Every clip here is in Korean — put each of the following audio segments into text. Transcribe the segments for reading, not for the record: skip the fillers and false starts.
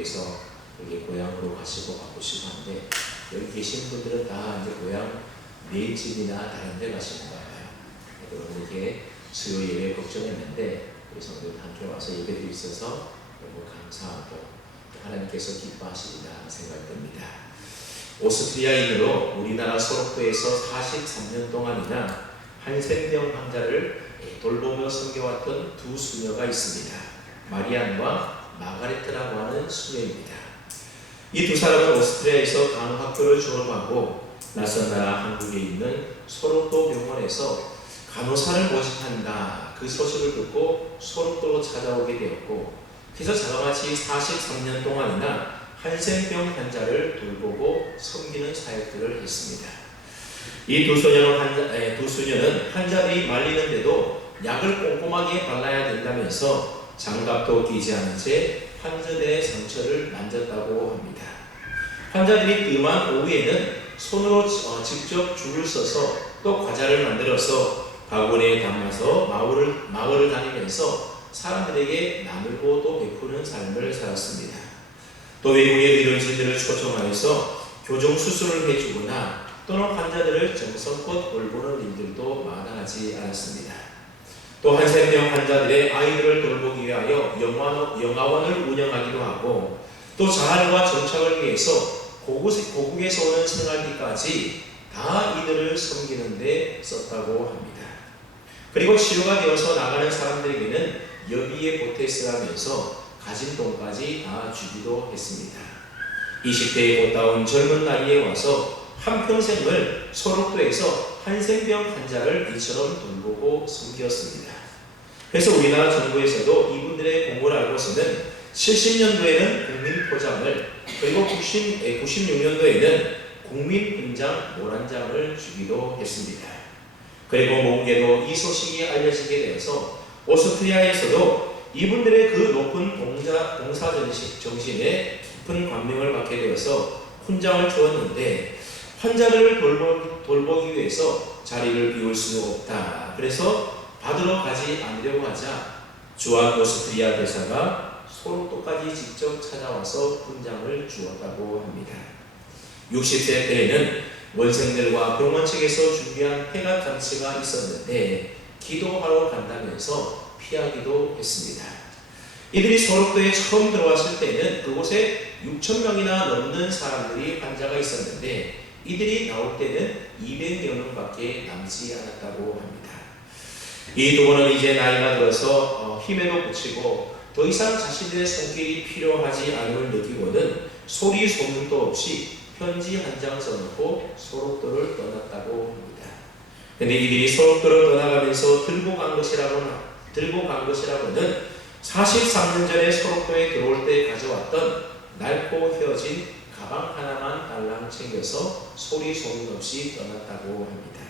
위해서 여기 고향으로 가시고 바쁘시고 하는데, 여기 계신 분들은 다 이제 고향 매일집이나 다른 데 가시는 거예요. 여러분 이렇게 수요 예배 걱정했는데 우리 성도들 함께 와서 예배드릴 수 있어서 너무 감사하고 하나님께서 기뻐하시리라 생각됩니다. 오스트리아인으로 우리나라 소록도에서 43년 동안이나 한센병 환자를 돌보며 섬겨왔던 두 수녀가 있습니다. 마리안과 마가레트라고 하는 수녀입니다. 이 두 사람은 오스트리아에서 간호학교를 졸업하고 낯선 나라 한국에 있는 소록도 병원에서 간호사를 모집한다, 그 소식을 듣고 소록도로 찾아오게 되었고, 그래서 자그마치 43년 동안이나 한센병 환자를 돌보고 섬기는 사역들을 했습니다. 이 두 수녀는 환자들이 말리는데도 약을 꼼꼼하게 발라야 된다면서 장갑도 끼지 않은 채 환자들의 상처를 만졌다고 합니다. 환자들이 뜸한 오후에는 손으로 직접 줄을 서서 또 과자를 만들어서 바구니에 담아서 마을을 다니면서 사람들에게 나누고 또 베푸는 삶을 살았습니다. 또 외국의 의료진들을 초청하여서 교정 수술을 해주거나 또는 환자들을 정성껏 돌보는 일들도 마다하지 않았습니다. 또 한센병 환자들의 아이들을 돌보기 위하여 영화원을 운영하기도 하고, 또 자활과 정착을 위해서 고국에서 오는 생활비까지 다 이들을 섬기는 데 썼다고 합니다. 그리고 치료가 되어서 나가는 사람들에게는 여비에 보태 쓰라면서 가진 돈까지 다 주기도 했습니다. 20대에 곧다운 젊은 나이에 와서 한평생을 소록도에서 한센병 환자를 이처럼 돌보고 섬겼습니다. 그래서 우리나라 정부에서도 이분들의 공을 알고서는 70년도에는 국민포장을, 그리고 96년도에는 국민훈장 모란장을 주기도 했습니다. 그리고 모국에도 이 소식이 알려지게 되어서 오스트리아에서도 이분들의 그 높은 봉사 정신에 깊은 감명을 받게 되어서 훈장을 주었는데, 환자를 돌보기 위해서 자리를 비울 수는 없다. 그래서 받으러 가지 않으려고 하자 주한 오스트리아 대사가 소록도까지 직접 찾아와서 훈장을 주었다고 합니다. 60세 때에는 원생들과 병원 측에서 준비한 회갑 잔치가 있었는데 기도하러 간다면서 피하기도 했습니다. 이들이 소록도에 처음 들어왔을 때는 그곳에 6,000명이나 넘는 사람들이 환자가 있었는데, 이들이 나올 때는 200명밖에 남지 않았다고 합니다. 이 두 분은 이제 나이가 들어서 힘에도 부치고 더 이상 자신들의 손길이 필요하지 않음을 느끼고는 소리 소문도 없이 편지 한 장 써놓고 소록도를 떠났다고 합니다. 근데 이들이 소록도를 떠나가면서 들고 간 것이라고는 43년 전에 소록도에 들어올 때 가져왔던 낡고 휘어진 가방 하나만 달랑 챙겨서 소리 소문 없이 떠났다고 합니다.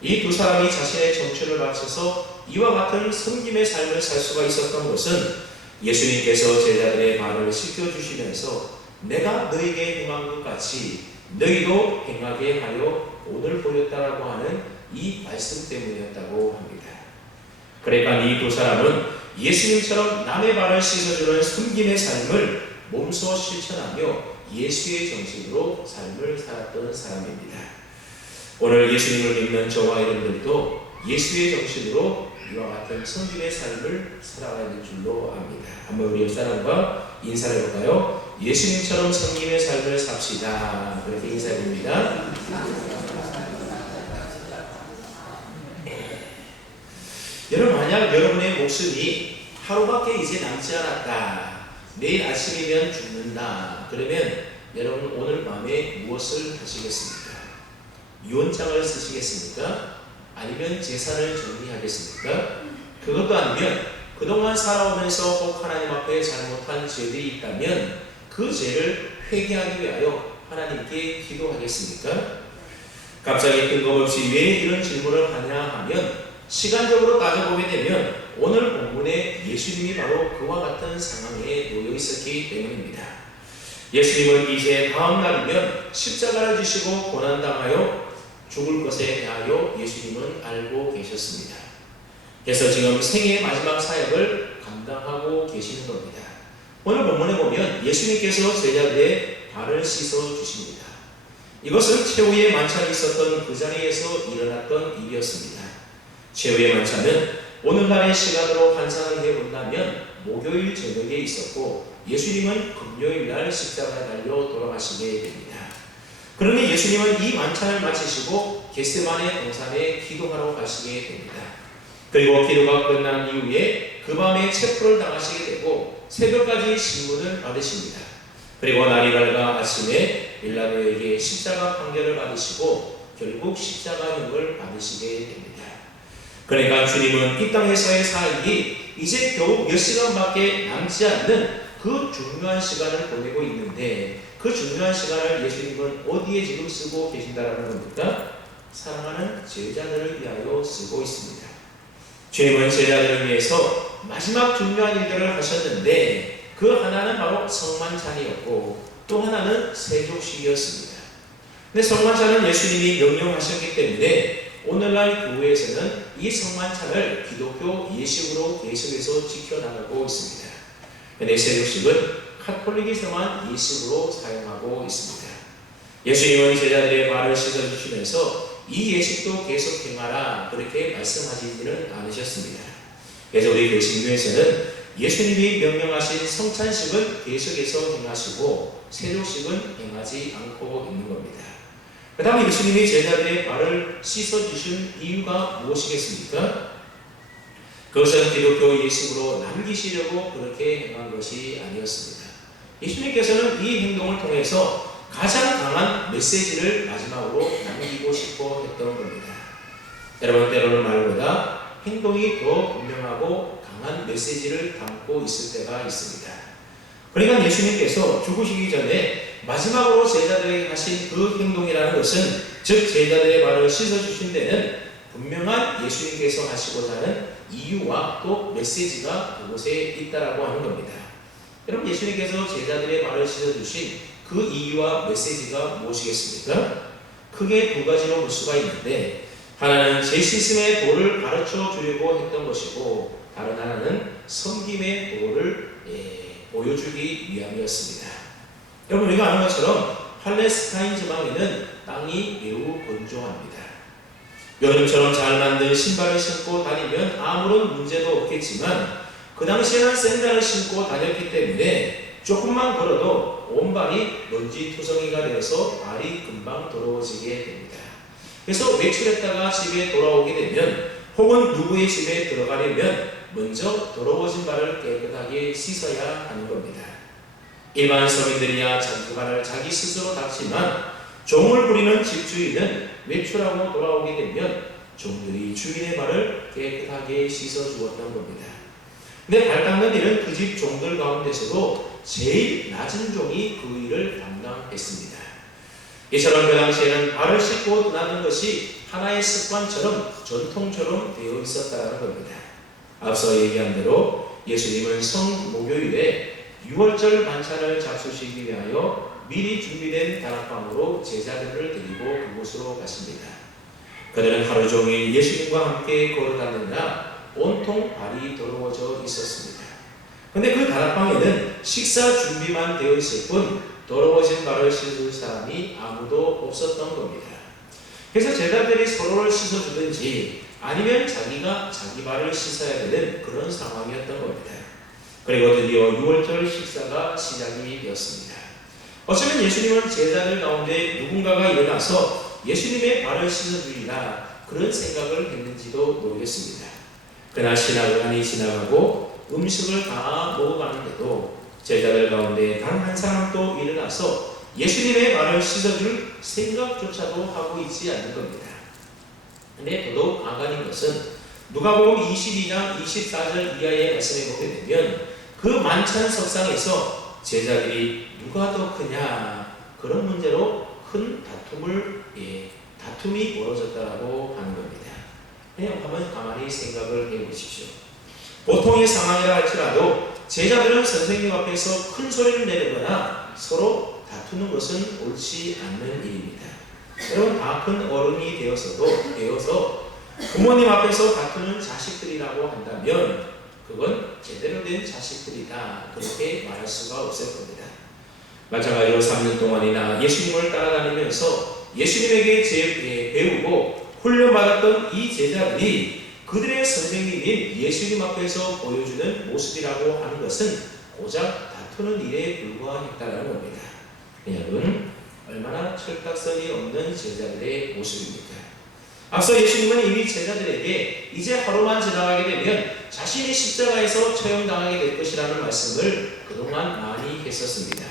이 두 사람이 자신의 청춘을 바쳐서 이와 같은 섬김의 삶을 살 수가 있었던 것은 예수님께서 제자들의 말을 시켜주시면서 내가 너에게 행한 것 같이 너희도 행하게 하여 오늘 보였다라고 하는 이 말씀 때문이었다고 합니다. 그러니까 이 두 사람은 예수님처럼 남의 발을 씻어주는 섬김의 삶을 몸소 실천하며 예수의 정신으로 삶을 살았던 사람입니다. 오늘 예수님을 믿는 저와 여러분들도 예수의 정신으로 이와 같은 섬김의 삶을 살아가야 될 줄로 압니다. 한번 우리 옆사람과 인사를 해볼까요? 예수님처럼 섬김의 삶을 삽시다. 그렇게 인사드립니다. 여러분, 만약 여러분의 목숨이 하루밖에 이제 남지 않았다, 내일 아침이면 죽는다, 그러면 여러분 오늘 밤에 무엇을 하시겠습니까? 유언장을 쓰시겠습니까? 아니면 제사를 정리하겠습니까? 그것도 아니면 그동안 살아오면서 혹 하나님 앞에 잘못한 죄들이 있다면 그 죄를 회개하기 위하여 하나님께 기도하겠습니까? 갑자기 뜬금없이 왜 이런 질문을 하냐 하면, 시간적으로 따져보게 되면 오늘 본문에 예수님이 바로 그와 같은 상황에 놓여 있었기 때문입니다. 예수님은 이제 다음 날이면 십자가를 지시고 고난당하여 죽을 것에 대하여 예수님은 알고 계셨습니다. 그래서 지금 생애의 마지막 사역을 감당하고 계시는 겁니다. 오늘 본문에 보면 예수님께서 제자들의 발을 씻어 주십니다. 이것은 최후의 만찬이 있었던 그 자리에서 일어났던 일이었습니다. 최후의 만찬은 오늘날의 시간으로 환상해 본다면 목요일 저녁에 있었고 예수님은 금요일 날 십자가에 달려 돌아가시게 됩니다. 그러니 예수님은 이 만찬을 마치시고 겟세마네 동산에 기도하러 가시게 됩니다. 그리고 기도가 끝난 이후에 그 밤에 체포를 당하시게 되고 새벽까지 신문을 받으십니다. 그리고 날이 밝아 아침에 빌라도에게 십자가 판결을 받으시고 결국 십자가형을 받으시게 됩니다. 그러니까 주님은 이 땅에서의 삶이 이제 겨우 몇 시간밖에 남지 않는 그 중요한 시간을 보내고 있는데 그 중요한 시간을 예수님은 어디에 지금 쓰고 계신다라는 겁니까? 사랑하는 제자들을 위하여 쓰고 있습니다. 주님은 제자들을 위해서 마지막 중요한 일들을 하셨는데 그 하나는 바로 성만찬이었고 또 하나는 세족식이었습니다. 근데 성만찬은 예수님이 명령하셨기 때문에 오늘날 교회에서는 이 성만찬을 기독교 예식으로 계속해서 지켜나가고 있습니다. 그런데 세족식은 카톨릭에서만 예식으로 사용하고 있습니다. 예수님은 제자들의 발을 씻어주시면서 이 예식도 계속 행하라 그렇게 말씀하시지는 않으셨습니다. 그래서 우리 개신교에서는 예수님이 명령하신 성찬식은 계속해서 행하시고 세족식은 행하지 않고 있는 겁니다. 그 다음에 예수님이 제자들의 발을 씻어주신 이유가 무엇이겠습니까? 그것은 기독교 예식으로 남기시려고 그렇게 행한 것이 아니었습니다. 예수님께서는 이 행동을 통해서 가장 강한 메시지를 마지막으로 남기고 싶어 했던 겁니다. 여러분, 때로는 말보다 행동이 더 분명하고 강한 메시지를 담고 있을 때가 있습니다. 그러니까 예수님께서 죽으시기 전에 마지막으로 제자들에게 하신 그 행동이라는 것은 즉 제자들의 발을 씻어주신 데는 분명한 예수님께서 하시고자 하는 이유와 또 메시지가 그곳에 있다라고 하는 겁니다. 여러분, 예수님께서 제자들의 발을 씻어주신 그 이유와 메시지가 무엇이겠습니까? 크게 두 가지로 볼 수가 있는데 하나는 제 씻음의 도를 가르쳐 주려고 했던 것이고 다른 하나는 섬김의 도를 보여주기 위함이었습니다. 여러분, 우리가 아는 것처럼 팔레스타인 지방에는 땅이 매우 건조합니다. 여름처럼 잘 만든 신발을 신고 다니면 아무런 문제도 없겠지만 그 당시에는 샌들을 신고 다녔기 때문에 조금만 걸어도 온 발이 먼지투성이가 되어서 발이 금방 더러워지게 됩니다. 그래서 외출했다가 집에 돌아오게 되면 혹은 누구의 집에 들어가려면 먼저 더러워진 발을 깨끗하게 씻어야 하는 겁니다. 일반 서민들이야 자기 발을 자기 스스로 닦지만 종을 부리는 집주인은 외출하고 돌아오게 되면 종들이 주인의 발을 깨끗하게 씻어 주었던 겁니다. 근데 발 닦는 일은 그 집 종들 가운데서도 제일 낮은 종이 그 일을 담당했습니다. 이처럼 그 당시에는 발을 씻고 떠나는 것이 하나의 습관처럼 전통처럼 되어 있었다는 겁니다. 앞서 얘기한 대로 예수님은 성목요일에 6월절 반찬을 잡수시기 위하여 미리 준비된 다락방으로 제자들을 데리고 그곳으로 갔습니다. 그들은 하루 종일 예수님과 함께 걸어다니느라 온통 발이 더러워져 있었습니다. 그런데 그 다락방에는 식사 준비만 되어 있을 뿐 더러워진 발을 씻을 사람이 아무도 없었던 겁니다. 그래서 제자들이 서로를 씻어주든지 아니면 자기가 자기 발을 씻어야 되는 그런 상황이었던 겁니다. 그리고 드디어 6월절 식사가 시작이 되었습니다. 어쩌면 예수님은 제자들 가운데 누군가가 일어나서 예수님의 발을 씻어주리라 그런 생각을 했는지도 모르겠습니다. 그날 시간이 지나가고 음식을 다 먹어가는데도 제자들 가운데 단 한 사람도 일어나서 예수님의 발을 씻어줄 생각조차도 하고 있지 않는 겁니다. 근데 더더욱 강간인 것은 누가복음 22장 24절 이하의 말씀에 보게 되면 그 만찬 석상에서 제자들이 누가 더 크냐 그런 문제로 큰 다툼이 벌어졌다고 하는 겁니다. 그냥 한번 가만히 생각을 해보십시오. 보통의 상황이라 할지라도 제자들은 선생님 앞에서 큰 소리를 내거나 서로 다투는 것은 옳지 않는 일입니다. 여러분, 다 큰 어른이 되어서 부모님 앞에서 다투는 자식들이라고 한다면 그건 제대로 된 자식들이다 그렇게 말할 수가 없을 겁니다. 마찬가지로 3년 동안이나 예수님을 따라다니면서 예수님에게 배우고 훈련받았던 이 제자들이 그들의 선생님인 예수님 앞에서 보여주는 모습이라고 하는 것은 고작 다투는 일에 불과했다는 겁니다. 여러분, 얼마나 철딱선이 없는 제자들의 모습입니까? 앞서 예수님은 이미 제자들에게 이제 하루만 지나가게 되면 자신이 십자가에서 처형당하게 될 것이라는 말씀을 그동안 많이 했었습니다.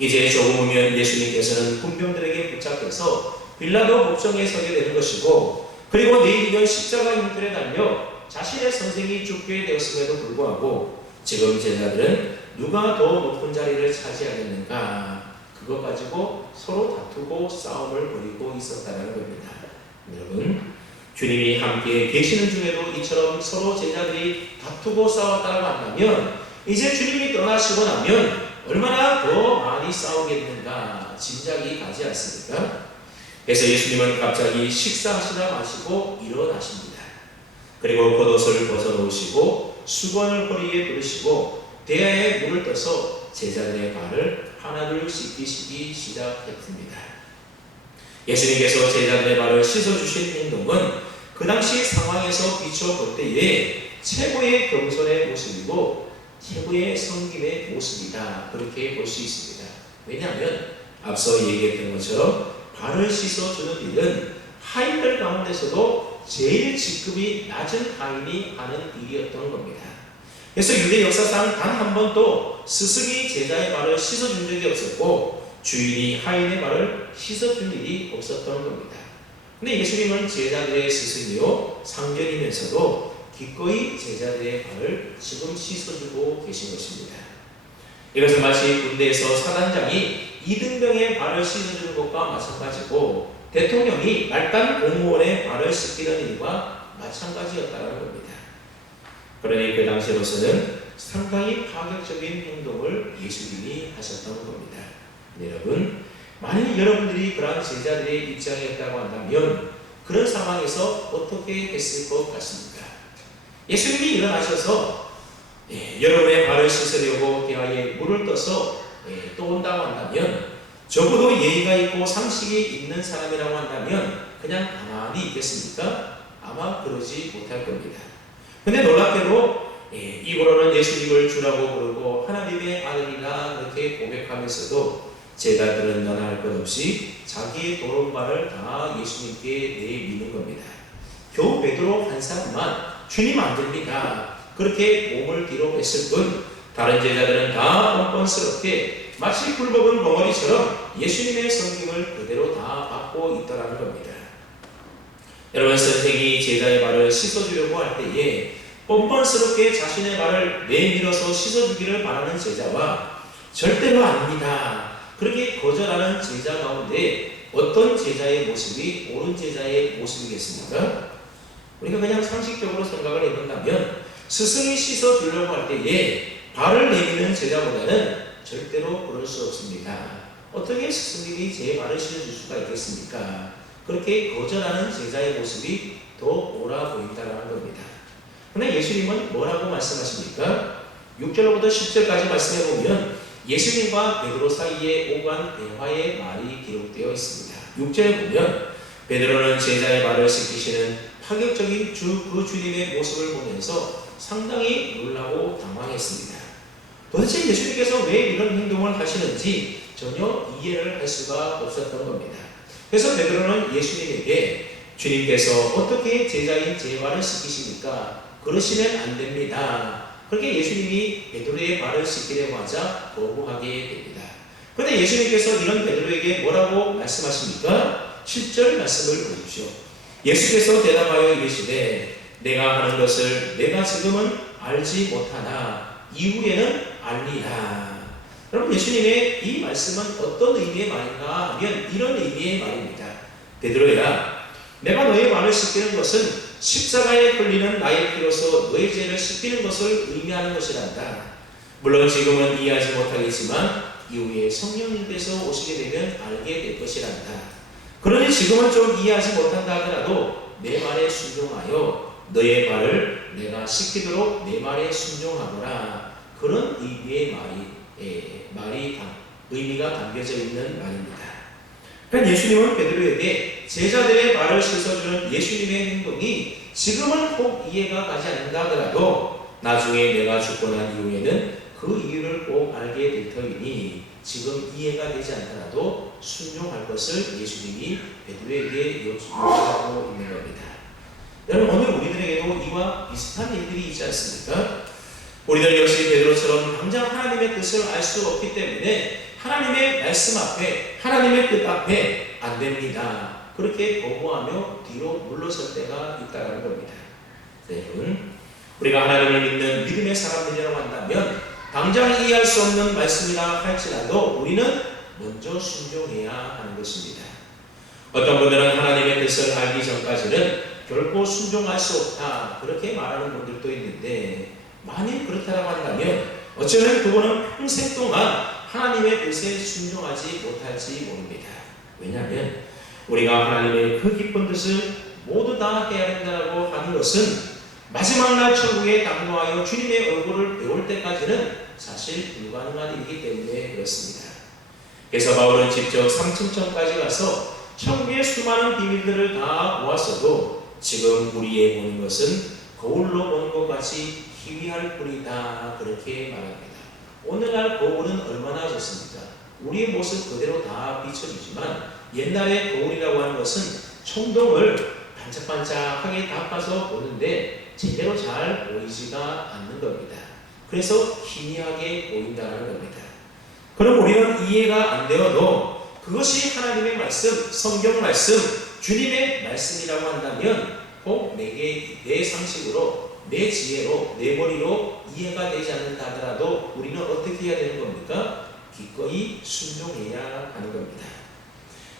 이제 조금 후면 예수님께서는 군병들에게 붙잡혀서 빌라도 법정에 서게 되는 것이고, 그리고 내일이면 십자가 형틀에 달려 자신의 선생이 죽게 되었음에도 불구하고 지금 제자들은 누가 더 높은 자리를 차지하겠는가, 그거 가지고 서로 다투고 싸움을 벌이고 있었다는 겁니다. 여러분, 주님이 함께 계시는 중에도 이처럼 서로 제자들이 다투고 싸웠다고 한다면 이제 주님이 떠나시고 나면 얼마나 더 많이 싸우겠는가 짐작이 가지 않습니까? 그래서 예수님은 갑자기 식사하시다 마시고 일어나십니다. 그리고 겉옷을 벗어놓으시고 수건을 허리에 두르시고 대야에 물을 떠서 제자들의 발을 하나둘 씻기시기 시작했습니다. 예수님께서 제자들의 발을 씻어주신 행동은 그 당시 상황에서 비춰볼 때에 최고의 겸손의 모습이고 최고의 섬김의 모습이다, 그렇게 볼 수 있습니다. 왜냐하면 앞서 얘기했던 것처럼 발을 씻어주는 일은 하인들 가운데서도 제일 직급이 낮은 하인이 하는 일이었던 겁니다. 그래서 유대 역사상 단 한 번도 스승이 제자의 발을 씻어준 적이 없었고 주인이 하인의 발을 씻어준 일이 없었던 겁니다. 근데 예수님은 제자들의 스승이요 상전이면서도 기꺼이 제자들의 발을 지금 씻어주고 계신 것입니다. 이것은 마치 군대에서 사단장이 이등병의 발을 씻어주는 것과 마찬가지고 대통령이 말단 공무원의 발을 씻기는 일과 마찬가지였다는 겁니다. 그러니 그 당시로서는 상당히 파격적인 행동을 예수님이 하셨던 겁니다. 여러분, 만약 여러분들이 그러한 제자들의 입장이었다고 한다면 그런 상황에서 어떻게 했을 것 같습니까? 예수님이 일어나셔서 여러분의 발을 씻으려고 대야에 물을 떠서 또 온다고 한다면 적어도 예의가 있고 상식이 있는 사람이라고 한다면 그냥 가만히 있겠습니까? 아마 그러지 못할 겁니다. 근데 놀랍게도 입으로는 예수님을 주라고 부르고 하나님의 아들이라 그렇게 고백하면서도 제자들은 너나 할 것 없이 자기의 도른발을 다 예수님께 내미는 겁니다. 겨우 베드로 한 사람만 주님 안 됩니다, 그렇게 몸을 뒤로 뺐을 뿐 다른 제자들은 다 뻔뻔스럽게 마치 굴먹은 벙어리처럼 예수님의 섬김을 그대로 다 받고 있더라는 겁니다. 여러분, 선생이 제자의 발을 씻어주려고 할 때에 뻔뻔스럽게 자신의 발을 내밀어서 씻어주기를 바라는 제자와 절대로 아닙니다, 그렇게 거절하는 제자 가운데 어떤 제자의 모습이 옳은 제자의 모습이겠습니까? 우리가 그냥 상식적으로 생각을 해본다면 스승이 씻어주려고 할 때에 발을 내미는 제자보다는 절대로 그럴 수 없습니다. 어떻게 스승님이 제 발을 씻어줄 수가 있겠습니까? 그렇게 거절하는 제자의 모습이 더 옳아 보인다는 겁니다. 그런데 예수님은 뭐라고 말씀하십니까? 6절부터 10절까지 말씀해 보면 예수님과 베드로 사이에 오간 대화의 말이 기록되어 있습니다. 6절에 보면 베드로는 제자의 발을 씻기시는 파격적인 그 주님의 모습을 보면서 상당히 놀라고 당황했습니다. 도대체 예수님께서 왜 이런 행동을 하시는지 전혀 이해를 할 수가 없었던 겁니다. 그래서 베드로는 예수님에게 주님께서 어떻게 제자인 제 발을 씻기십니까? 그러시면 안 됩니다, 그렇게 예수님이 베드로의 발을 씻기려고 하자 거부하게 됩니다. 그런데 예수님께서 이런 베드로에게 뭐라고 말씀하십니까? 7절 말씀을 보십시오. 예수께서 대답하여 이르시되 내가 하는 것을 내가 지금은 알지 못하나 이후에는 알리라. 여러분, 예수님의 이 말씀은 어떤 의미의 말인가 하면 이런 의미의 말입니다. 베드로야, 내가 너의 발을 씻기는 것은 십자가에 걸리는 나의 피로서 너의 죄를 씻기는 것을 의미하는 것이란다. 물론 지금은 이해하지 못하겠지만 이후에 성령님께서 오시게 되면 알게 될 것이란다. 그러니 지금은 좀 이해하지 못한다 하더라도 내 말에 순종하여 너의 발을 내가 씻기도록 내 말에 순종하거라. 그런 의미의 말이 의미가 담겨져 있는 말입니다. 그러니까 예수님은 베드로에게 제자들의 발을 씻어주는 예수님의 행동이 지금은 혹 이해가 가지 않는다 하더라도 나중에 내가 죽고 난 이후에는 그 이유를 꼭 알게 될 터이니 지금 이해가 되지 않더라도 순종할 것을 예수님이 베드로에게 요구하고 있는 겁니다. 여러분, 오늘 우리들에게도 이와 비슷한 일들이 있지 않습니까? 우리들 역시 베드로처럼 당장 하나님의 뜻을 알 수 없기 때문에 하나님의 말씀 앞에, 하나님의 뜻 앞에 안 됩니다, 그렇게 거부하며 뒤로 물러설 때가 있다는 겁니다. 여러분, 우리가 하나님을 믿는 믿음의 사람들이라고 한다면 당장 이해할 수 없는 말씀이라 할지라도 우리는 먼저 순종해야 하는 것입니다. 어떤 분들은 하나님의 뜻을 알기 전까지는 결코 순종할 수 없다, 그렇게 말하는 분들도 있는데, 만일 그렇다고 한다면 어쩌면 그분은 평생 동안 하나님의 뜻에 순종하지 못할지 모릅니다. 왜냐하면 우리가 하나님의 그 기쁜 뜻을 모두 다 해야 된다고 하는 것은 마지막 날 천국에 당도하여 주님의 얼굴을 배울 때까지는 사실 불가능한 일이기 때문에 그렇습니다. 그래서 바울은 직접 삼층천까지 가서 천국의 수많은 비밀들을 다 보았어도 지금 우리의 보는 것은 거울로 보는 것 같이 희미할 뿐이다, 그렇게 말합니다. 오늘날 거울은 얼마나 좋습니까? 우리의 모습 그대로 다 비춰주지만 옛날에 거울이라고 하는 것은 청동을 반짝반짝하게 닦아서 보는데 제대로 잘 보이지가 않는 겁니다. 그래서 희미하게 보인다는 겁니다. 그럼 우리는 이해가 안 되어도 그것이 하나님의 말씀, 성경 말씀, 주님의 말씀이라고 한다면 꼭 내 상식으로, 내 지혜로, 내 머리로 이해가 되지 않는다 하더라도 우리는 어떻게 해야 되는 겁니까? 기꺼이 순종해야 하는 겁니다.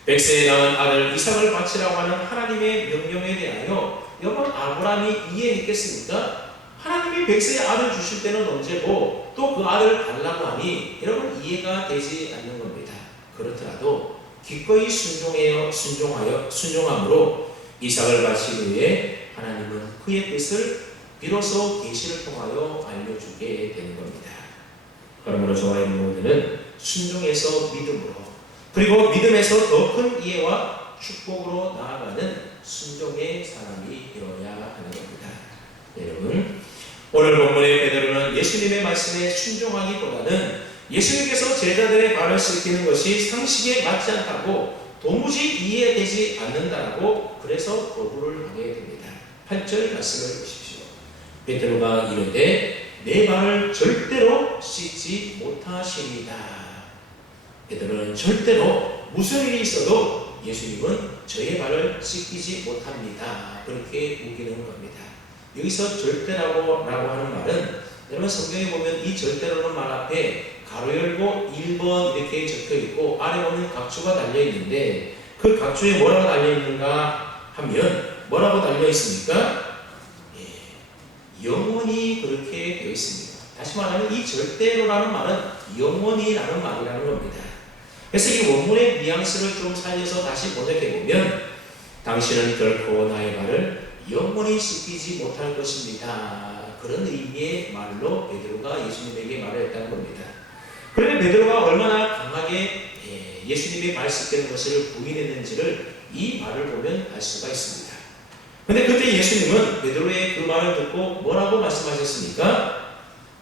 백세에 낳은 아들 이삭을 바치라고 하는 하나님의 명령에 대하여 여러분, 아브라함이 이해했겠습니까? 하나님이 백세에 아들 주실 때는 언제고 또 그 아들을 달라고 하니 여러분, 이해가 되지 않는 겁니다. 그렇더라도 기꺼이 순종함으로 이삭을 바친 후에 하나님은 그의 뜻을 비로소 계시를 통하여 알려주게 되는 겁니다. 그러므로 저와 여러분들은 순종에서 믿음으로, 그리고 믿음에서 더 큰 이해와 축복으로 나아가는 순종의 사람이 되어야 하는 겁니다. 여러분, 오늘 본문의 베드로는 예수님의 말씀에 순종하기보다는 예수님께서 제자들의 발을 씻기는 것이 상식에 맞지 않다고, 도무지 이해되지 않는다라고 그래서 거부를 하게 됩니다. 8절 말씀을 보십시오. 베드로가 이르되 내 발을 절대로 씻지 못하시리다. 베드로는 절대로 무슨 일이 있어도 예수님은 저의 발을 씻기지 못합니다, 그렇게 우기는 겁니다. 여기서 절대라고 하는 말은, 여러분 성경에 보면 이 절대라는 말 앞에 가로 열고 1번 이렇게 적혀 있고 아래 보면 각주가 달려 있는데, 그 각주에 뭐라고 달려 있는가 하면 뭐라고 달려 있습니까? 영원히 그렇게 되어 있습니다. 다시 말하면 이 절대로라는 말은 영원히라는 말이라는 겁니다. 그래서 이 원문의 뉘앙스를 좀 살려서 다시 번역해보면, 당신은 결코 나의 발을 영원히 씻기지 못할 것입니다, 그런 의미의 말로 베드로가 예수님에게 말을 했다는 겁니다. 그런데 베드로가 얼마나 강하게 예수님의 발 씻기는 것을 부인했는지를 이 말을 보면 알 수가 있습니다. 그런데 그때 예수님은 베드로의 그 말을 듣고 뭐라고 말씀하셨습니까?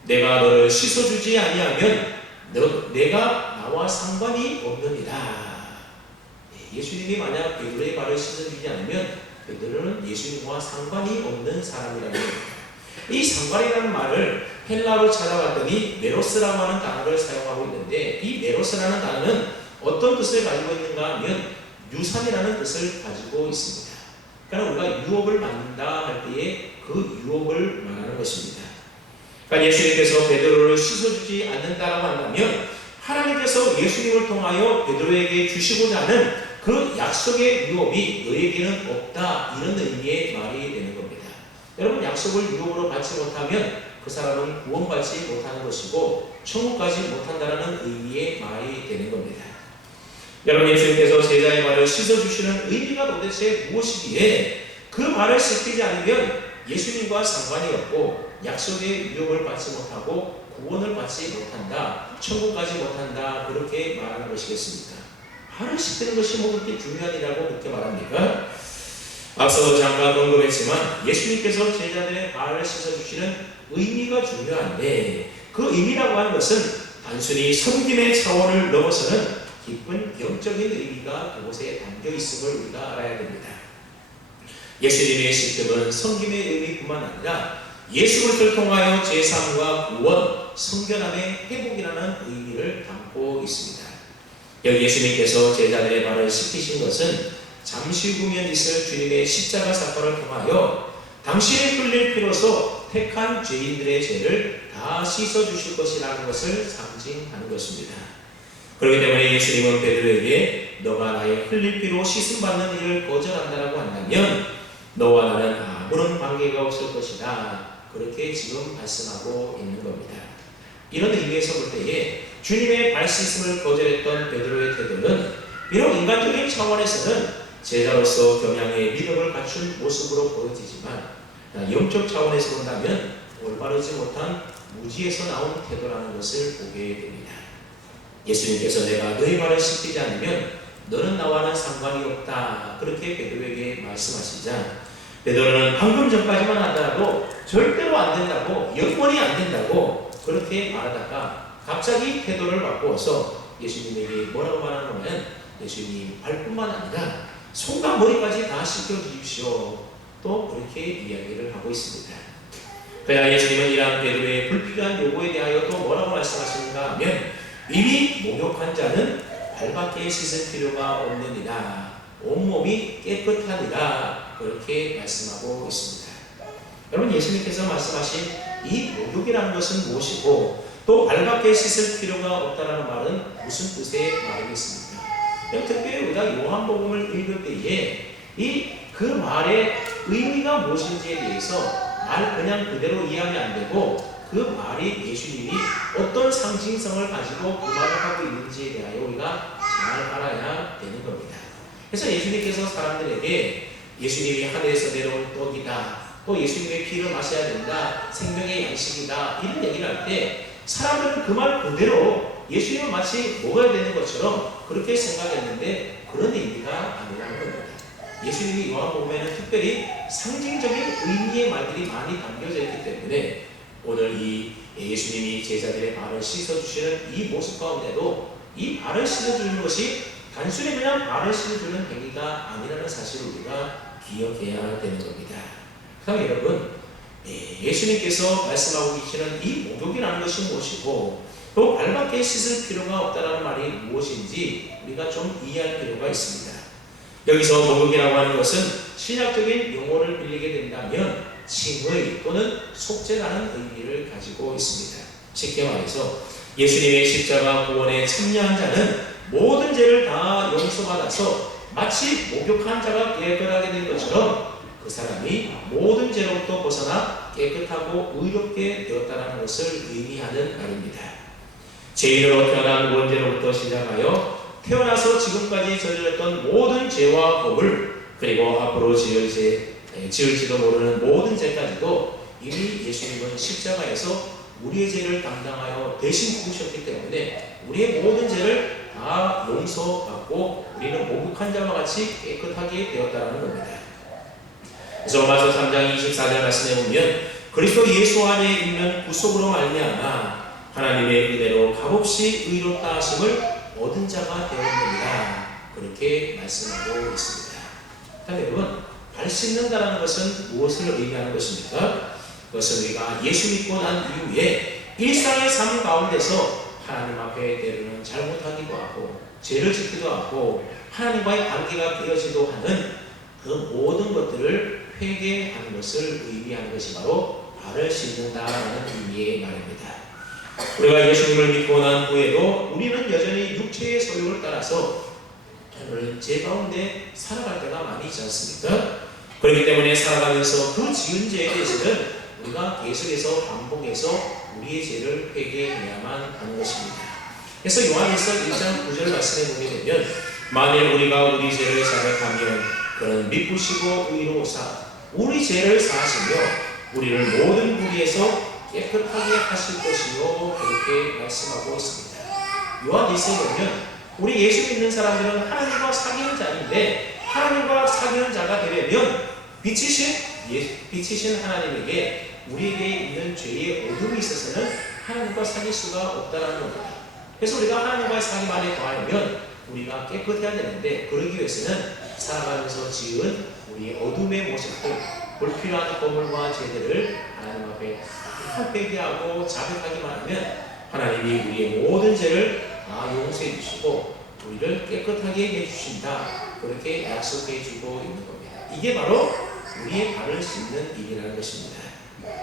내가 너를 씻어주지 아니하면 내가 나와 상관이 없느니라. 예수님이 만약 베드로의 발을 씻어주지 않으면 베드로는 예수님과 상관이 없는 사람이라는 겁니다. 이 상관이라는 말을 헬라어로 찾아봤더니 메로스라고 하는 단어를 사용하고 있는데, 이 메로스라는 단어는 어떤 뜻을 가지고 있는가 하면 유산이라는 뜻을 가지고 있습니다. 그러니까 우리가 유업을 받는다 할 때에 그 유업을 말하는 것입니다. 그러니까 예수님께서 베드로를 씻어주지 않는다라고 한다면 하나님께서 예수님을 통하여 베드로에게 주시고자 하는 그 약속의 유업이 너에게는 없다, 이런 의미의 말이 되는 겁니다. 여러분, 약속을 유업으로 받지 못하면 그 사람은 구원받지 못하는 것이고 천국 가지 못한다는 의미의 말이 되는 겁니다. 여러분, 예수님께서 제자의 발을 씻어주시는 의미가 도대체 무엇이기에 그 발을 씻기지 않으면 예수님과 상관이 없고 약속의 유업을 받지 못하고 구원을 받지 못한다, 천국 가지 못한다, 그렇게 말하는 것이겠습니까? 발을 씻기는 것이 뭐 그렇게 중요하니라고 그렇게 말합니까? 앞서도 잠깐 언급했지만 예수님께서 제자들의 발을 씻어주시는 의미가 중요한데, 그 의미라고 하는 것은 단순히 섬김의 차원을 넘어서는 깊은 영적인 의미가 그곳에 담겨 있음을 우리가 알아야 됩니다. 예수님의 씻김은 섬김의 의미뿐만 아니라 예수 그리스도를 통하여 제3과 구원, 성결함의 회복이라는 의미를 담고 있습니다. 여기 예수님께서 제자들의 발을 씻기신 것은 잠시 후면 있을 주님의 십자가 사건을 통하여 당신이 흘릴 피로서 택한 죄인들의 죄를 다 씻어주실 것이라는 것을 상징하는 것입니다. 그렇기 때문에 예수님은 베드로에게 너가 나의 흘릴 피로 씻음받는 일을 거절한다라고 한다면 너와 나는 아무런 관계가 없을 것이다, 그렇게 지금 말씀하고 있는 겁니다. 이런 의미에서 볼 때에 주님의 발 씻음을 거절했던 베드로의 태도는 비록 인간적인 차원에서는 제자로서 겸양의 믿음을 갖춘 모습으로 보여지지만 영적 차원에서 본다면 올바르지 못한 무지에서 나온 태도라는 것을 보게 됩니다. 예수님께서 내가 너희 발을 씻기지 않으면 너는 나와는 상관이 없다, 그렇게 베드로에게 말씀하시자 베드로는 방금 전까지만 하더라도 절대로 안 된다고, 영원히 안 된다고 그렇게 말하다가 갑자기 태도를 바꾸어서 예수님에게 뭐라고 말하냐면 예수님 발뿐만 아니라 손과 머리까지 다 씻겨주십시오, 또 그렇게 이야기를 하고 있습니다. 그러나 예수님은 이러한 베드로의 불필요한 요구에 대하여 또 뭐라고 말씀하시는가 하면 이미 목욕한 자는 발밖에 씻을 필요가 없느니라, 온몸이 깨끗하니라, 그렇게 말씀하고 있습니다. 여러분, 예수님께서 말씀하신 이 목욕이라는 것은 무엇이고 또 발밖에 씻을 필요가 없다는 말은 무슨 뜻의 말이겠습니까? 특별히 우리가 요한복음을 읽을 때에 그 말의 의미가 무엇인지에 대해서 말 그냥 그대로 이해하면 안 되고 그 말이 예수님이 어떤 상징성을 가지고 그 말을 하고 있는지에 대하여 우리가 잘 알아야 되는 겁니다. 그래서 예수님께서 사람들에게 예수님이 하늘에서 내려온 떡이다, 또 예수님의 피를 마셔야 된다, 생명의 양식이다, 이런 얘기를 할 때 사람들은 그 말 그대로 예수님은 마치 먹어야 되는 것처럼 그렇게 생각했는데 그런 의미가 아니라는 겁니다. 예수님이 요한복음에는 특별히 상징적인 의미의 말들이 많이 담겨져 있기 때문에 오늘 이 예수님이 제자들의 발을 씻어주시는 이 모습 가운데도 이 발을 씻어주는 것이 단순히 그냥 발을 씻어주는 행위가 아니라는 사실을 우리가 기억해야 되는 겁니다. 그럼 여러분, 예수님께서 말씀하고 계시는 이 목욕이라는 것이 무엇이고 또 발밖에 씻을 필요가 없다는 말이 무엇인지 우리가 좀 이해할 필요가 있습니다. 여기서 목욕이라고 하는 것은 신약적인 용어를 빌리게 된다면 칭의 또는 속죄라는 의미를 가지고 있습니다. 쉽게 말해서 예수님의 십자가 구원에 참여한 자는 모든 죄를 다 용서받아서 마치 목욕한 자가 깨끗하게 된 것처럼 그 사람이 모든 죄로부터 벗어나 깨끗하고 의롭게 되었다는 것을 의미하는 말입니다. 죄인으로 태어난 원죄로부터 시작하여 태어나서 지금까지 저질렀던 모든 죄와 법을, 그리고 앞으로 지을지도 모르는 모든 죄까지도 이미 예수님은 십자가에서 우리의 죄를 담당하여 대신 죽으셨기 때문에 우리의 모든 죄를 다 용서받고 우리는 목욕한 자와 같이 깨끗하게 되었다는 겁니다. 그래서 로마서 3장 24절 말씀에 보면 그리스도 예수 안에 있는 구속으로 말미암아 하나님의 은혜로 값없이 의롭다 하심을 얻은 자가 되었느니라, 그렇게 말씀하고 있습니다. 여러분, 발 씻는다는 것은 무엇을 의미하는 것입니까? 그것은 우리가 예수 믿고 난 이후에 일상의 삶 가운데서 하나님 앞에 때로는 잘못하기도 하고 죄를 짓기도 하고 하나님과의 관계가 깨어지도 하는 그 모든 것들을 회개하는 것을 의미하는 것이 바로 발을 씻는다라는 의미의 말입니다. 우리가 예수님을 믿고 난 후에도 우리는 여전히 육체의 소욕을 따라서 죄 가운데 살아갈 때가 많이 있지 않습니까? 그렇기 때문에 살아가면서 그 지은 죄에 대해서는 우리가 계속해서 반복해서 우리의 죄를 회개해야만 하는 것입니다. 그래서 요한일서 1장 9절 말씀에 보게 되면 만일 우리가 우리 죄를 자백하면 그는 미쁘시고 의로우사 우리 죄를 사하시며 우리를 모든 불의에서 깨끗하게 하실 것이요 그렇게 말씀하고 있습니다. 요한일서에 보면 우리 예수 믿는 사람들은 하나님과 사귀는 자인데 하나님과 사귀는 자가 되려면 빛이신 하나님에게 우리에게 있는 죄의 어둠이 있어서는 하나님과 사귈 수가 없다는 겁니다. 그래서 우리가 하나님과의 사귐 안에 더하면 우리가 깨끗해야 되는데 그러기 위해서는 살아가면서 지은 우리의 어둠의 모습들, 불필요한 허물과 죄들을 하나님 앞에 회개하고 자백하기만 하면 하나님이 우리의 모든 죄를 다 용서해 주시고 우리를 깨끗하게 해주신다. 그렇게 약속해 주고 있는 겁니다. 이게 바로 우리의 발을 씻는 일이라는 것입니다.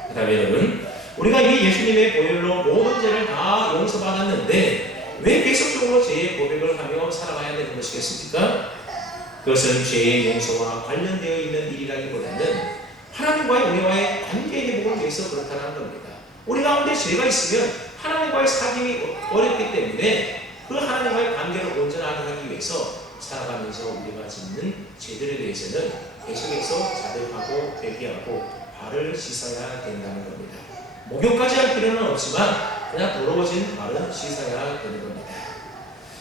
그 다음에 여러분, 우리가 이미 예수님의 보혈로 모든 죄를 다 용서받았는데 왜 계속적으로 죄의 고백을 하며 살아가야 되는 것이겠습니까? 그것은 죄의 용서와 관련되어 있는 일이라기보다는 하나님과의 우리와의 관계 회복을 위해서 그렇다는 겁니다. 우리 가운데 죄가 있으면 하나님과의 사귐이 어렵기 때문에 그 하나님과의 관계를 온전하게 하기 위해서 살아가면서 우리가 짓는 죄들에 대해서는 계속해서 자백하고 회개하고 발을 씻어야 된다는 겁니다. 목욕까지 할 필요는 없지만 그냥 더러워진 발은 씻어야 되는 겁니다.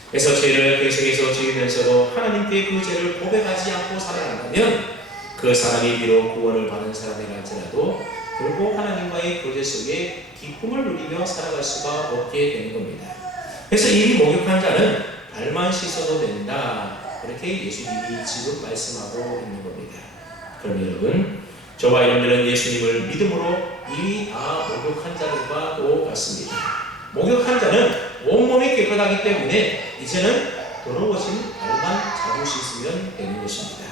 그래서 죄를 계속해서 지으면서도 하나님께 그 죄를 고백하지 않고 살아간다면 그 사람이 비록 구원을 받은 사람이라 할지라도 결국 하나님과의 교제 속에 기쁨을 누리며 살아갈 수가 없게 되는 겁니다. 그래서 이미 목욕한 자는 발만 씻어도 된다. 그렇게 예수님이 지금 말씀하고 있는 겁니다. 그럼 여러분, 저와 여러분들은 예수님을 믿음으로 이미 다 목욕한 자들과 똑같습니다. 목욕한 자는 온몸이 깨끗하기 때문에 이제는 더러워진 발만 자주 씻으면 되는 것입니다.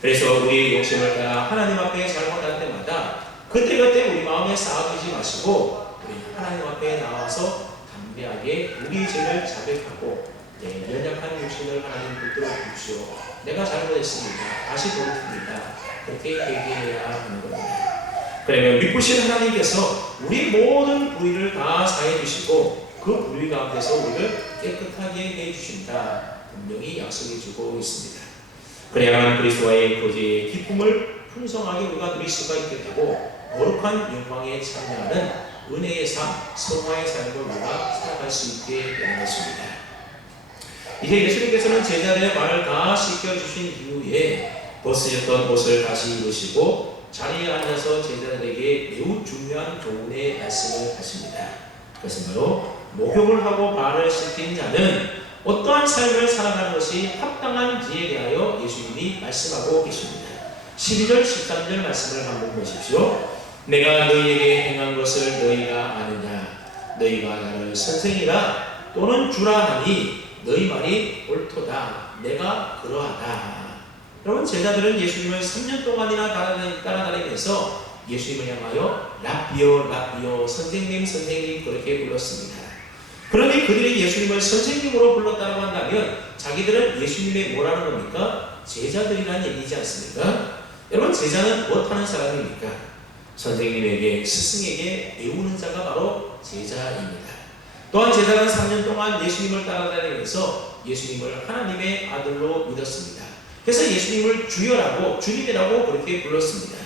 그래서 우리의 욕심을 따라 하나님 앞에 잘못할 때마다 그때그때 우리 마음에 쌓아두지 마시고 우리 하나님 앞에 나와서 담대하게 우리의 죄를 자백하고 연약한 욕심을 하나님 붙들어 주십시오. 내가 잘못했습니다. 다시 돌이킵니다. 그렇게 얘기해야 하는 겁니다. 그러면 믿으신 하나님께서 우리 모든 부위를 다 사해 주시고 그 부위 가운데서 우리를 깨끗하게 해 주신다. 분명히 약속해 주고 있습니다. 그래야만 그리스도와의 교제의 기쁨을 풍성하게 우리가 누릴 수가 있게 되고 거룩한 영광에 참여하는 은혜의 삶, 성화의 삶을 우리가 살아갈 수 있게 되는 것입니다. 이제 예수님께서는 제자들의 발을 다 씻겨주신 이후에 벗으셨던 옷을 다시 입으시고 자리에 앉아서 제자들에게 매우 중요한 교훈의 말씀을 하십니다. 그것은 바로 목욕을 하고 발을 씻긴 자는 어떠한 삶을 살아가는 것이 합당한지에 대하여 예수님이 말씀하고 계십니다. 12절, 13절 말씀을 한번 보십시오. 내가 너희에게 행한 것을 너희가 아느냐? 너희가 나를 선생이라 또는 주라 하니 너희 말이 옳도다. 내가 그러하다. 여러분, 제자들은 예수님을 3년 동안이나 따라다니면서 예수님을 향하여 라비오, 라비오, 선생님, 선생님 그렇게 불렀습니다. 그러니 그들이 예수님을 선생님으로 불렀다고 한다면 자기들은 예수님의 뭐라는 겁니까? 제자들이라는 얘기지 않습니까? 여러분, 제자는 무엇하는 사람입니까? 선생님에게, 스승에게 배우는 자가 바로 제자입니다. 또한 제자는 3년 동안 예수님을 따라다니면서 예수님을 하나님의 아들로 믿었습니다. 그래서 예수님을 주여라고, 주님이라고 그렇게 불렀습니다.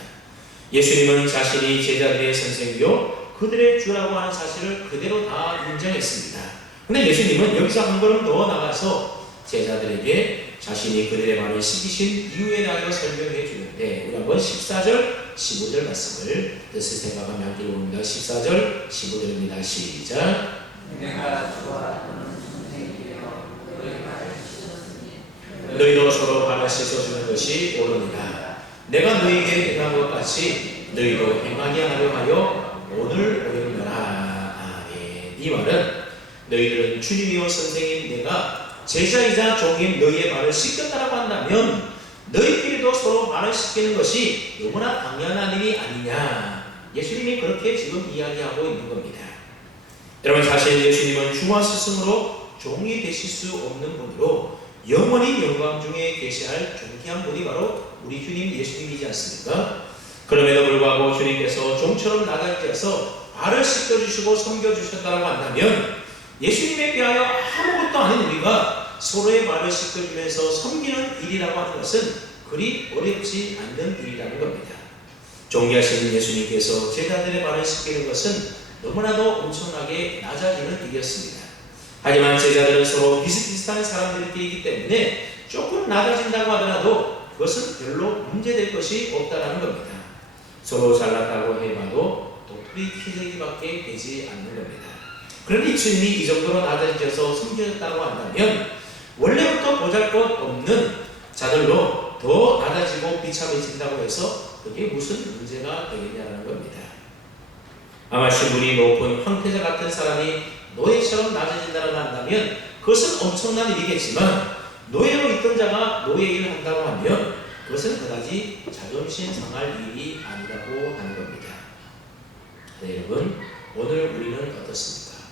예수님은 자신이 제자들의 선생이요 그들의 주라고 하는 사실을 그대로 다 인정했습니다. 근데 예수님은 여기서 한 걸음 더 나가서 제자들에게 자신이 그들의 발을 씻기신 이유에 대하여 설명해 주는데 우리 한번 14절, 15절 말씀을 뜻을 생각하며 함께 읽어봅니다. 14절, 15절입니다. 시작. 내가 좋아하는 선생이여 너희 발을 씻었으니 너희도 서로 발을 씻어주는 것이 옳으니라. 내가 너희에게 행한 것 같이 너희도 행하게 하려 하여 오늘 오였노라. 아멘. 이 말은 너희들은 주님이요 선생님 내가 제자이자 종인 너희의 발을 씻겼다라고 한다면 너희끼리도 서로 발을 씻기는 것이 너무나 당연한 일이 아니냐. 예수님이 그렇게 지금 이야기하고 있는 겁니다. 여러분, 사실 예수님은 주와 스승으로 종이 되실 수 없는 분으로 영원히 영광 중에 계셔야 할 존귀한 분이 바로 우리 주님 예수님이지 않습니까? 그럼에도 불구하고 주님께서 종처럼 나달지어서 발을 씻겨주시고 섬겨주셨다고 한다면 예수님에 비하여 아무것도 아닌 우리가 서로의 발을 씻겨주면서 섬기는 일이라고 하는 것은 그리 어렵지 않는 일이라는 겁니다. 존귀하신 예수님께서 제자들의 발을 씻기는 것은 너무나도 엄청나게 낮아지는 일이었습니다. 하지만 제자들은 서로 비슷비슷한 사람들끼리이기 때문에 조금 낮아진다고 하더라도 그것은 별로 문제될 것이 없다는 겁니다. 서로 잘났다고 해봐도 도토리 키재기밖에 되지 않는 겁니다. 그런데 주님이 이 정도로 낮아져서 숨겨졌다고 한다면 원래부터 보잘것없는 자들로 더 낮아지고 비참해진다고 해서 그게 무슨 문제가 되겠냐는 겁니다. 아마 신분이 높은 황태자 같은 사람이 노예처럼 낮아진다고 한다면 그것은 엄청난 일이겠지만 노예로 있던 자가 노예 일을 한다고 하면 그것은 그다지 자존심 상할 일이 아니라고 하는 겁니다. 네, 여러분, 오늘 우리는 어떻습니까?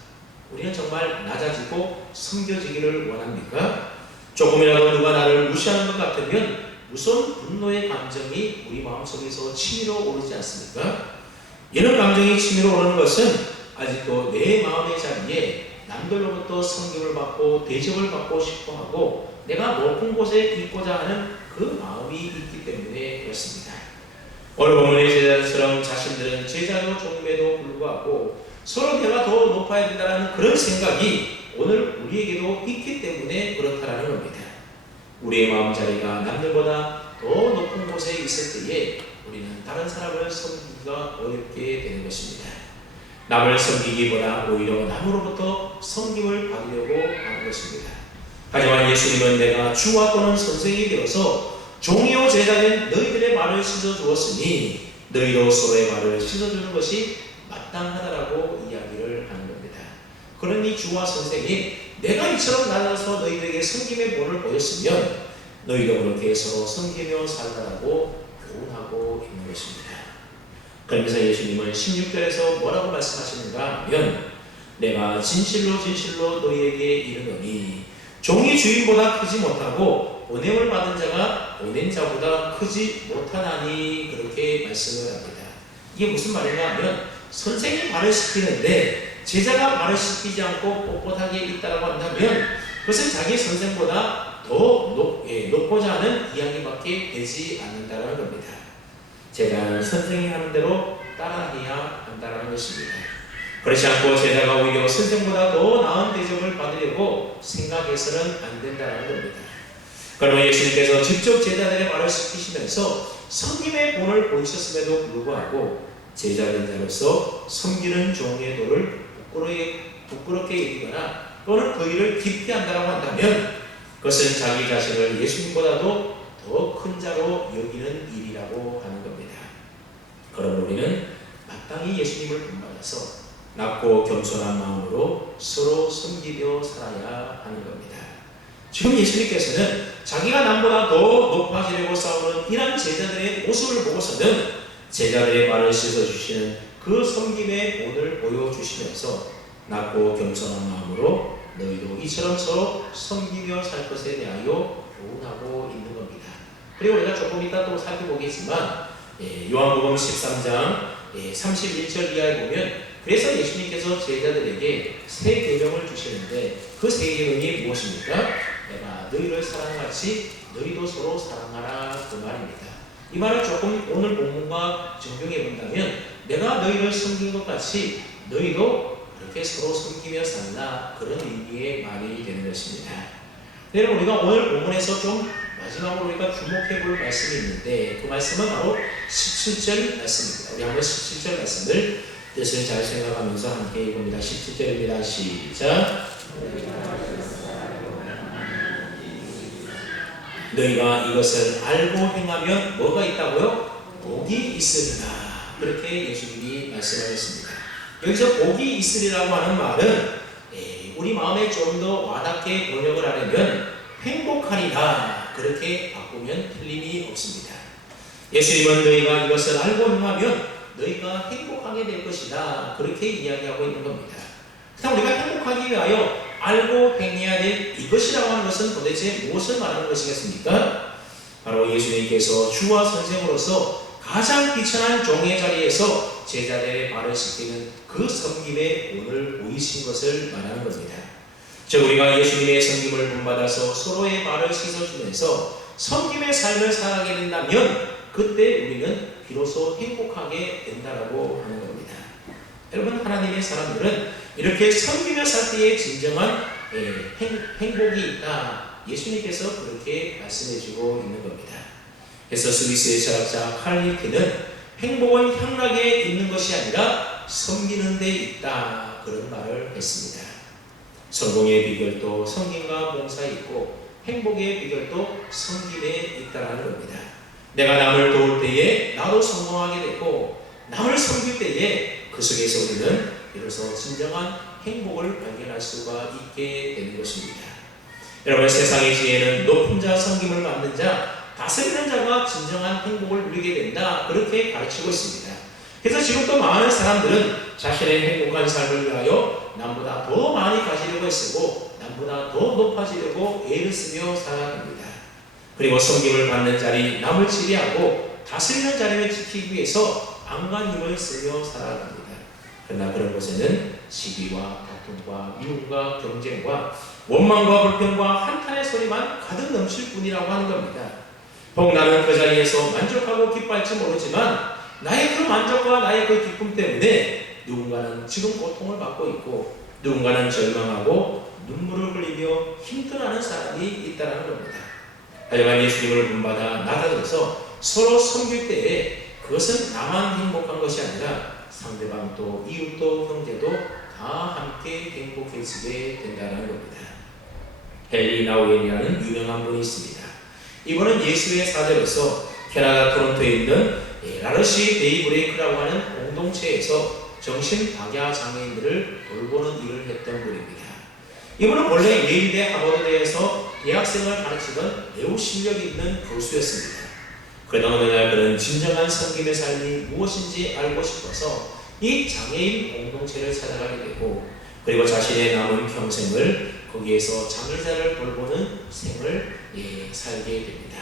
우리는 정말 낮아지고 섬겨지기를 원합니까? 조금이라도 누가 나를 무시하는 것 같으면 무서운 분노의 감정이 우리 마음속에서 치밀어 오르지 않습니까? 이런 감정이 치밀어 오르는 것은 아직도 내 마음의 자리에 남들로부터 섬김을 받고 대접을 받고 싶어하고 내가 높은 곳에 있고자 하는 그 마음이 있기 때문에 그렇습니다. 오늘 본문의 제자들처럼 자신들은 제자로 종임에도 불구하고 서로 내가 더 높아야 된다는 그런 생각이 오늘 우리에게도 있기 때문에 그렇다는 겁니다. 우리의 마음자리가 남들보다 더 높은 곳에 있을 때에 우리는 다른 사람을 섬기기가 어렵게 되는 것입니다. 남을 섬기기보다 오히려 남으로부터 섬김을 받으려고 하는 것입니다. 하지만 예수님은 내가 주와 또는 선생이 되어서 종이요 제자된 너희들의 발을 씻어주었으니 너희도 서로의 발을 씻어주는 것이 마땅하다라고 이야기를 하는 겁니다. 그러니 주와 선생이 내가 이처럼 낮아서 너희들에게 섬김의 본을 보였으면 너희도 그렇게 서로 섬기며 살라라고 교훈하고 있는 것입니다. 그러면서 예수님은 16절에서 뭐라고 말씀하시는가 하면 내가 진실로 진실로 너희에게 이르노니 종이 주인보다 크지 못하고 보냄을 받은 자가 보낸 자보다 크지 못하나니 그렇게 말씀을 합니다. 이게 무슨 말인가 하면 선생이 발을 씻기는데 제자가 발을 씻기지 않고 뻣뻣하게 있다고 한다면 그것은 자기 선생보다 더 높고자 하는 이야기밖에 되지 않는다는 겁니다. 제자는 선생이 하는 대로 따라해야 한다는 것입니다. 그렇지 않고 제자가 오히려 선생보다 더 나은 대접을 받으려고 생각해서는 안 된다는 겁니다. 그러면 예수님께서 직접 제자들의 발을 씻기시면서 섬김의 본을 보이셨음에도 불구하고 제자된 자로서 섬기는 종의 도를 부끄럽게 여기거나 또는 그 일을 기피 한다고 한다면 그것은 자기 자신을 예수님보다도 더 큰 자로 여기는 일이라고 하는 겁니다. 그럼 우리는 마땅히 예수님을 본받아서 낮고 겸손한 마음으로 서로 섬기며 살아야 하는 겁니다. 지금 예수님께서는 자기가 남보다 더 높아지려고 싸우는 이런 제자들의 모습을 보고서는 제자들의 발을 씻어주시는 그 섬김의 본을 보여주시면서 낮고 겸손한 마음으로 너희도 이처럼 서로 섬기며 살 것에 대하여 교훈하고 있는 겁니다. 그리고 우리가 조금 이따 또 살펴보겠지만 요한복음 13장 31절 이하에 보면 그래서 예수님께서 제자들에게 새 계명을 주시는데 그 새 계명이 무엇입니까? 내가 너희를 사랑같이 너희도 서로 사랑하라 그 말입니다. 이 말을 조금 오늘 본문과 적용해 본다면 내가 너희를 섬긴 것 같이 너희도 그렇게 서로 섬기며 살라 그런 의미의 말이 되는 것입니다. 여러분 우리가 오늘 본문에서 좀 마지막으로 우리가 주목해 볼 말씀이 있는데 그 말씀은 바로 17절 말씀입니다. 우리 한번 17절 말씀을 뜻을 잘 생각하면서 함께 읽어봅니다. 17절입니다. 시작. 너희가 이것을 알고 행하면 뭐가 있다고요? 복이 있으리라. 그렇게 예수님이 말씀하셨습니다. 여기서 복이 있으리라고 하는 말은 우리 마음에 좀 더 와닿게 번역을 하려면 행복하리라 그렇게 바꾸면 틀림이 없습니다. 예수님은 너희가 이것을 알고 행하면 너희가 행복하게 될 것이다 그렇게 이야기하고 있는 겁니다. 그렇다면 우리가 행복하기 위하여 알고 행해야 될 이것이라고 하는 것은 도대체 무엇을 말하는 것이겠습니까? 바로 예수님께서 주와 선생으로서 가장 비천한 종의 자리에서 제자들의 발을 씻기는 그 섬김의 본을 보이신 것을 말하는 겁니다. 즉 우리가 예수님의 섬김을 본받아서 서로의 발을 씻어주면서 섬김의 삶을 살아가게 된다면 그때 우리는 비로소 행복하게 된다라고 하는 겁니다. 여러분, 하나님의 사람들은 이렇게 섬기며 살 때에 진정한 행복이 있다. 예수님께서 그렇게 말씀해주고 있는 겁니다. 그래서 스위스의 철학자 칼 리히트는 행복은 향락에 있는 것이 아니라 섬기는 데 있다. 그런 말을 했습니다. 성공의 비결도 섬김과 봉사에 있고 행복의 비결도 섬김에 있다는 겁니다. 내가 남을 도울 때에 나도 성공하게 되고 남을 섬길 때에 그 속에서 우리는 비로소 진정한 행복을 발견할 수가 있게 되는 것입니다. 여러분, 세상의 지혜는 높은 자, 섬김을 받는 자, 다스리는 자가 진정한 행복을 누리게 된다. 그렇게 가르치고 있습니다. 그래서 지금도 많은 사람들은 자신의 행복한 삶을 위하여 남보다 더 많이 가지려고 애쓰고 남보다 더 높아지려고 애를 쓰며 살아갑니다. 그리고 섬김을 받는 자리, 남을 지배하고 다스리는 자리를 지키기 위해서 안간 힘을 쓰며 살아갑니다. 그러나 그런 곳에는 시기와 다툼과 미움과 경쟁과 원망과 불평과 한탄의 소리만 가득 넘칠 뿐이라고 하는 겁니다. 혹 나는 그 자리에서 만족하고 기뻐할지 모르지만 나의 그 만족과 나의 그 기쁨 때문에 누군가는 지금 고통을 받고 있고 누군가는 절망하고 눈물을 흘리며 힘들어하는 사람이 있다는 겁니다. 하지만 예수님을 본받아 낮아져서 서로 섬길 때에 그것은 나만 행복한 것이 아니라 상대방도 이웃도 형제도 다 함께 행복해지게 된다는 겁니다. 헨리 나우엔이라는 유명한 분이 있습니다. 이분은 예수의 사제로서 캐나다 토론토에 있는 라르시 데이브레이크라고 하는 공동체에서 정신박야 장애인들을 돌보는 일을 했던 분입니다. 이분은 원래 예일대 하버드대에서 대학생을 가르치던 매우 실력 있는 교수였습니다. 그러다 어느 날 그는 진정한 섬김의 삶이 무엇인지 알고 싶어서 이 장애인 공동체를 찾아가게 되고 그리고 자신의 남은 평생을 거기에서 장애자를 돌보는 생을 살게 됩니다.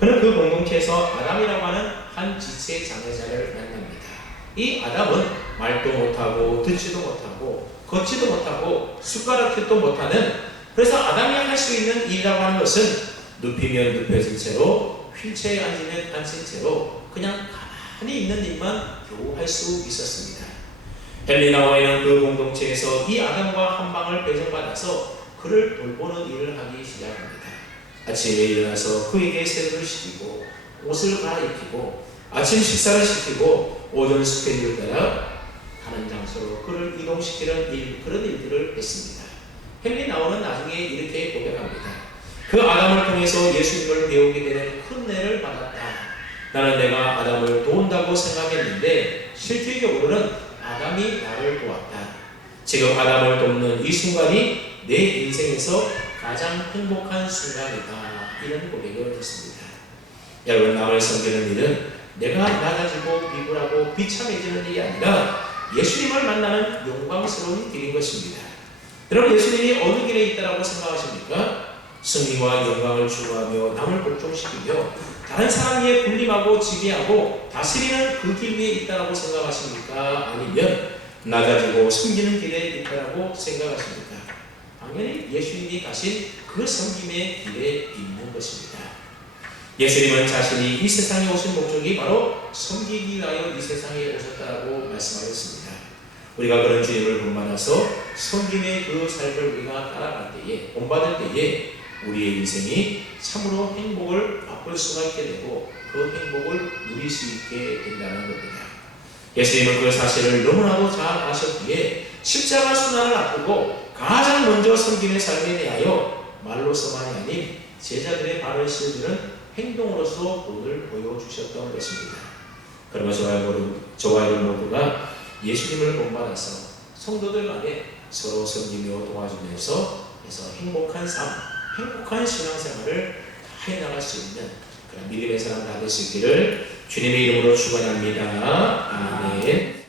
그는 그 공동체에서 아담이라고 하는 한 지체 장애자를 만납니다. 이 아담은 말도 못하고 듣지도 못하고 걷지도 못하고 숟가락질도 못하는, 그래서 아담이 할 수 있는 일이라고 하는 것은 눕히면 눕혀진 채로 휠체어에 앉으면 앉은 채로 그냥 가만히 있는 일만 겨우 할 수 있었습니다. 헨리 나우엔은 그 공동체에서 이 아담과 한 방을 배정받아서 그를 돌보는 일을 하기 시작합니다. 아침에 일어나서 그에게 세수를 시키고 옷을 갈아입히고 아침 식사를 시키고 오전 스케줄을 따라 가는 장소로 그를 이동시키는 그런 일들을 했습니다. 헨리 나우는 나중에 이렇게 고백합니다. 그 아담을 통해서 예수님을 배우게 되는 큰 은혜를 받았다. 나는 내가 아담을 도운다고 생각했는데 실질적으로는 아담이 나를 도왔다. 지금 아담을 돕는 이 순간이 내 인생에서 가장 행복한 순간이다. 이런 고백을 했습니다. 여러분, 남을 섬기는 일은 내가 낮아지고 비굴하고 비참해지는 일이 아니라 예수님을 만나는 영광스러운 길인 것입니다. 여러분, 예수님이 어느 길에 있다고 생각하십니까? 승리와 영광을 추구하며 남을 복종시키며 다른 사람 위에 군림하고 지배하고 다스리는 그 길 위에 있다고 생각하십니까? 아니면 낮아지고 숨기는 길에 있다고 생각하십니까? 당연히 예수님이 가신 그 섬김의 길에 있는 것입니다. 예수님은 자신이 이 세상에 오신 목적이 바로 섬기기 위하여 이 세상에 오셨다고 말씀하셨습니다. 우리가 그런 주님을 본받아서 섬김의 그 삶을 우리가 따라갈 때에, 본받을 때에 우리의 인생이 참으로 행복을 맛볼 수가 있게 되고 그 행복을 누릴 수 있게 된다는 겁니다. 예수님은 그 사실을 너무나도 잘 아셨기에 십자가 순환을 앞두고 가장 먼저 섬김의 삶에 대하여 말로서만이 아닌 제자들의 발을 씌워주는 행동으로서 본을 보여주셨던 것입니다. 그러면 저와 여러분 모두가 예수님을 본받아서 성도들 간에 서로 섬기며 도와주면서 행복한 삶, 행복한 신앙생활을 해나갈 수 있는 그런 믿음의 사람 다 될 수 있기를 주님의 이름으로 축원합니다. 아멘.